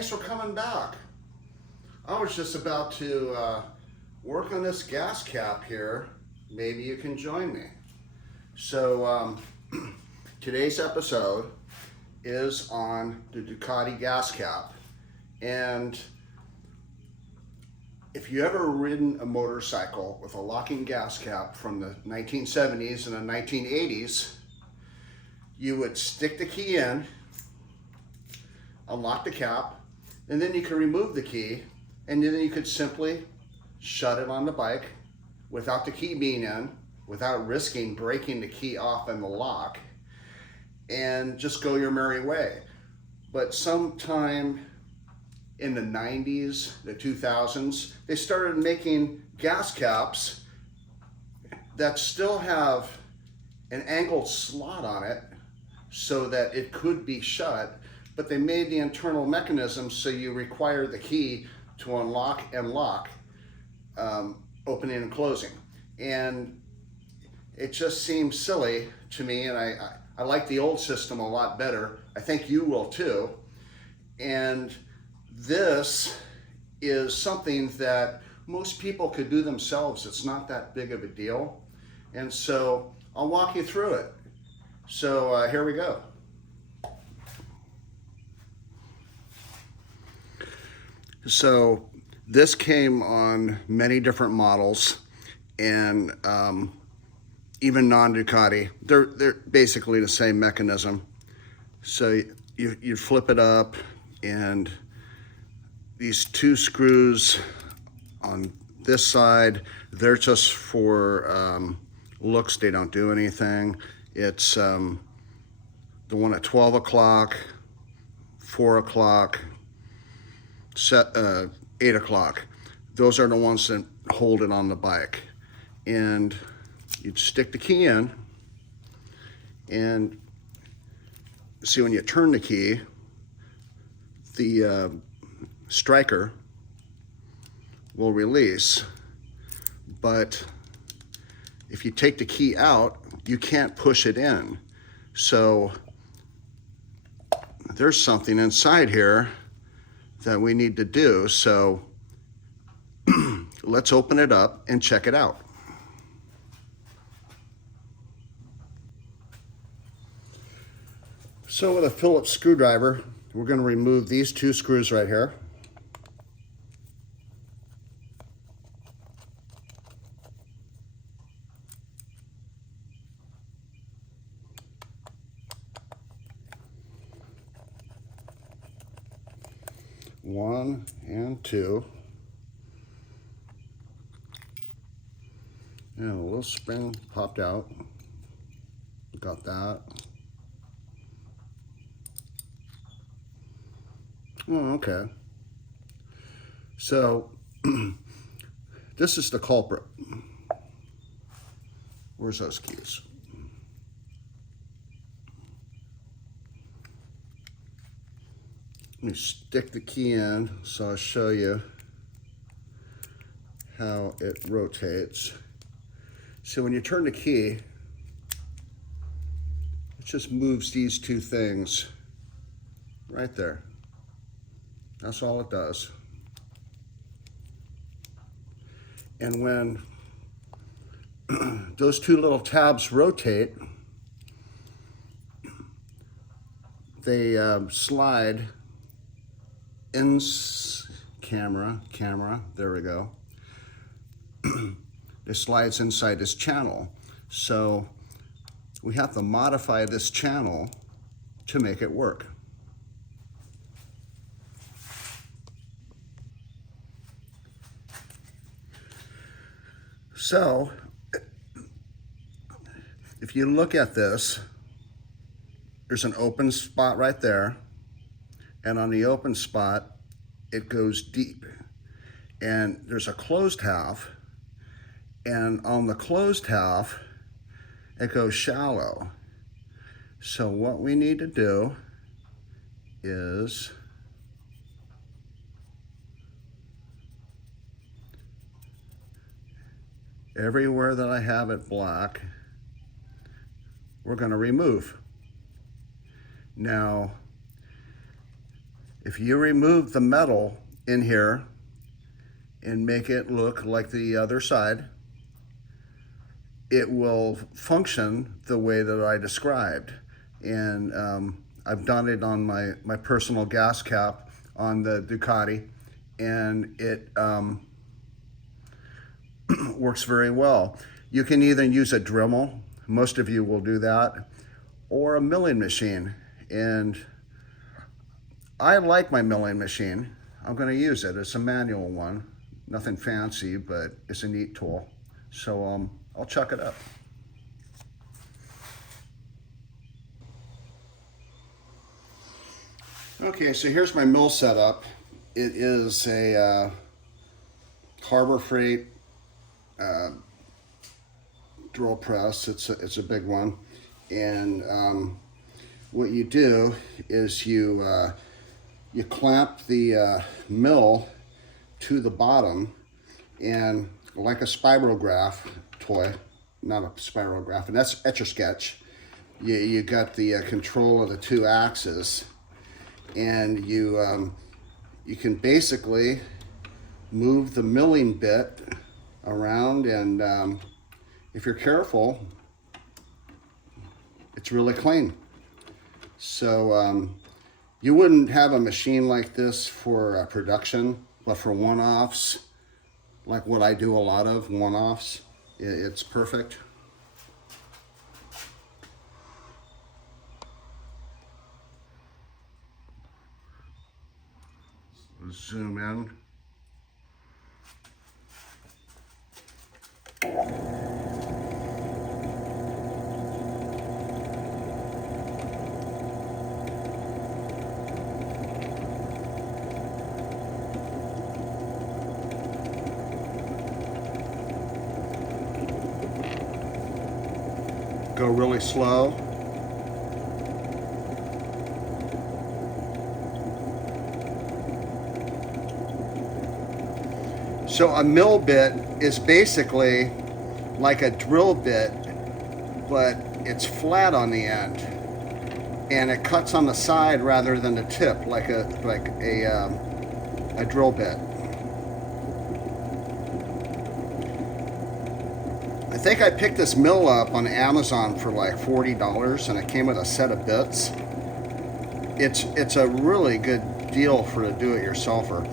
Thanks for coming back. I was just about to work on this gas cap here. Maybe you can join me. So today's episode is on the Ducati gas cap. And if you ever ridden a motorcycle with a locking gas cap from the 1970s and the 1980s, you would stick the key in, unlock the cap, and then you could remove the key, and then you could simply shut it on the bike without the key being in, without risking breaking the key off in the lock, and just go your merry way. But sometime in the 90s, the 2000s, they started making gas caps that still have an angled slot on it so that it could be shut, but they made the internal mechanism so you require the key to unlock and lock, opening and closing. And it just seems silly to me, and I like the old system a lot better. I think you will too. And this is something that most people could do themselves. It's not that big of a deal. And so I'll walk you through it. So here we go. So this came on many different models, and even non-Ducati. They're basically the same mechanism. So you flip it up, and these two screws on this side, they're just for looks. They don't do anything. It's the one at 12 o'clock, 4 o'clock, 8 o'clock. Those are the ones that hold it on the bike. And you'd stick the key in, and see, when you turn the key, the striker will release. But if you take the key out, you can't push it in. So there's something inside here that we need to do. So let's open it up and check it out. So with a Phillips screwdriver, we're going to remove these two screws right here. One and two. And a little spring popped out. Got that. Oh, okay. So this is the culprit. Where's those keys? Let me stick the key in so I'll show you how it rotates. So when you turn the key, it just moves these two things right there. That's all it does. And when those two little tabs rotate, they slide in camera, there we go. It slides inside this channel. So we have to modify this channel to make it work. So if you look at this, there's an open spot right there. And on the open spot, it goes deep. And there's a closed half. And on the closed half, it goes shallow. So what we need to do is everywhere that I have it black, we're going to remove. Now, If you remove the metal in here and make it look like the other side, it will function the way that I described. And I've done it on my personal gas cap on the Ducati, and it works very well. You can either use a Dremel, most of you will do that, or a milling machine. And I like my milling machine. I'm going to use it. It's a manual one. Nothing fancy, but it's a neat tool. So I'll chuck it up. Okay, so here's my mill setup. It is a Harbor Freight drill press. It's a big one. And what you do is you clamp the mill to the bottom, and like a spirograph toy, not a spirograph, and that's Etch-a-Sketch. You got the control of the two axes, and you can basically move the milling bit around, and if you're careful, it's really clean. So you wouldn't have a machine like this for production, but for one-offs, like what I do a lot of, one-offs, it's perfect. Zoom in. Go really slow. So a mill bit is basically like a drill bit, but it's flat on the end, and it cuts on the side rather than the tip, like a drill bit. I think I picked this mill up on Amazon for like $40, and it came with a set of bits. It's a really good deal for a do-it-yourselfer.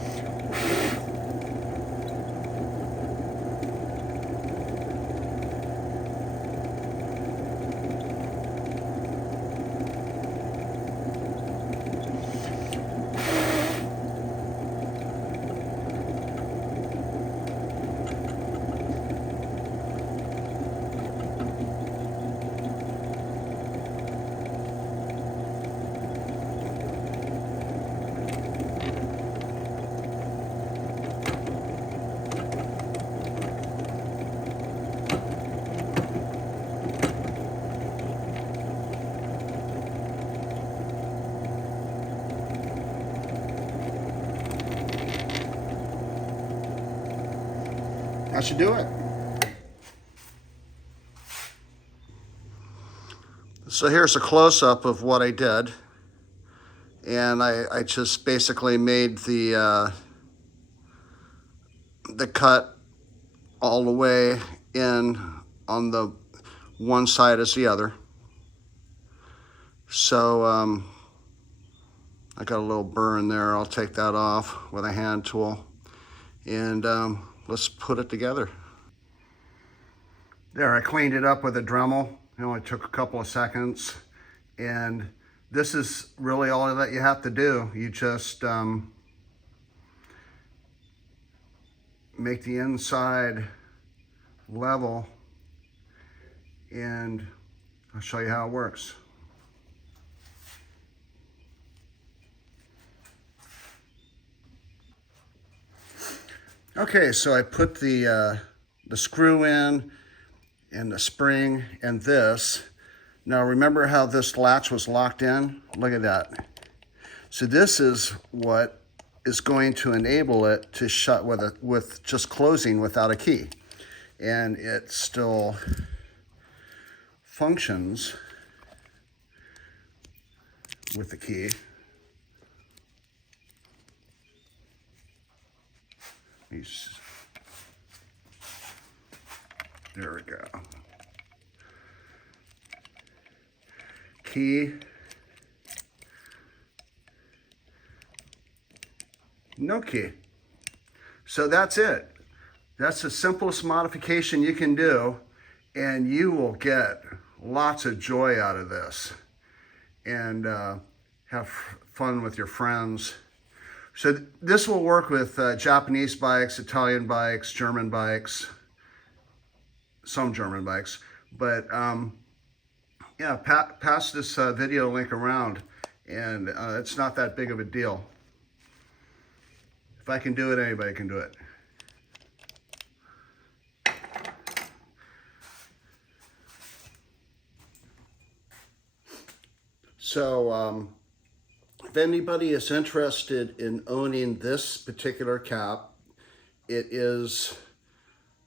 That should do it. So here's a close-up of what I did, and I just basically made the cut all the way in on the one side as the other. So I got a little burn there. I'll take that off with a hand tool, and let's put it together. There, I cleaned it up with a Dremel. It only took a couple of seconds. And this is really all that you have to do. You just make the inside level, and I'll show you how it works. Okay, so I put the screw in and the spring and this. Now remember how this latch was locked in? Look at that. So this is what is going to enable it to shut with just closing without a key. And it still functions with the key. There we go. Key. No key. So that's it. That's the simplest modification you can do, and you will get lots of joy out of this and have fun with your friends. So this will work with Japanese bikes, Italian bikes, German bikes, some German bikes, but yeah, pass this video link around, and it's not that big of a deal. If I can do it, anybody can do it. So if anybody is interested in owning this particular cap, it is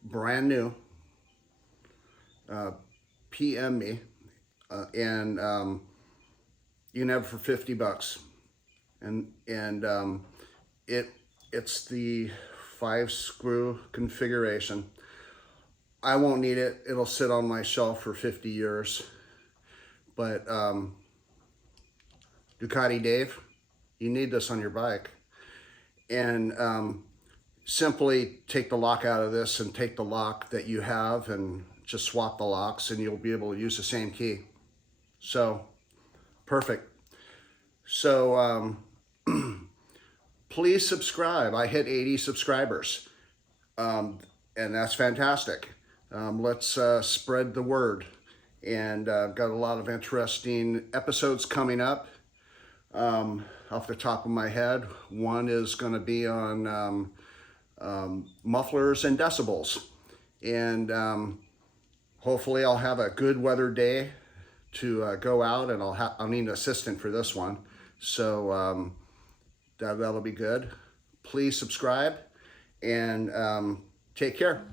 brand new. PM me, and you can have it for $50, and it's the 5-screw configuration. I won't need it. It'll sit on my shelf for 50 years. But Ducati Dave, you need this on your bike. And simply take the lock out of this and take the lock that you have and just swap the locks, and you'll be able to use the same key. So, perfect. So, please subscribe. I hit 80 subscribers, and that's fantastic. Let's spread the word. And I've got a lot of interesting episodes coming up. Off the top of my head, one is going to be on mufflers and decibels. And hopefully I'll have a good weather day to go out, and I'll need an assistant for this one. So that'll be good. Please subscribe, and take care.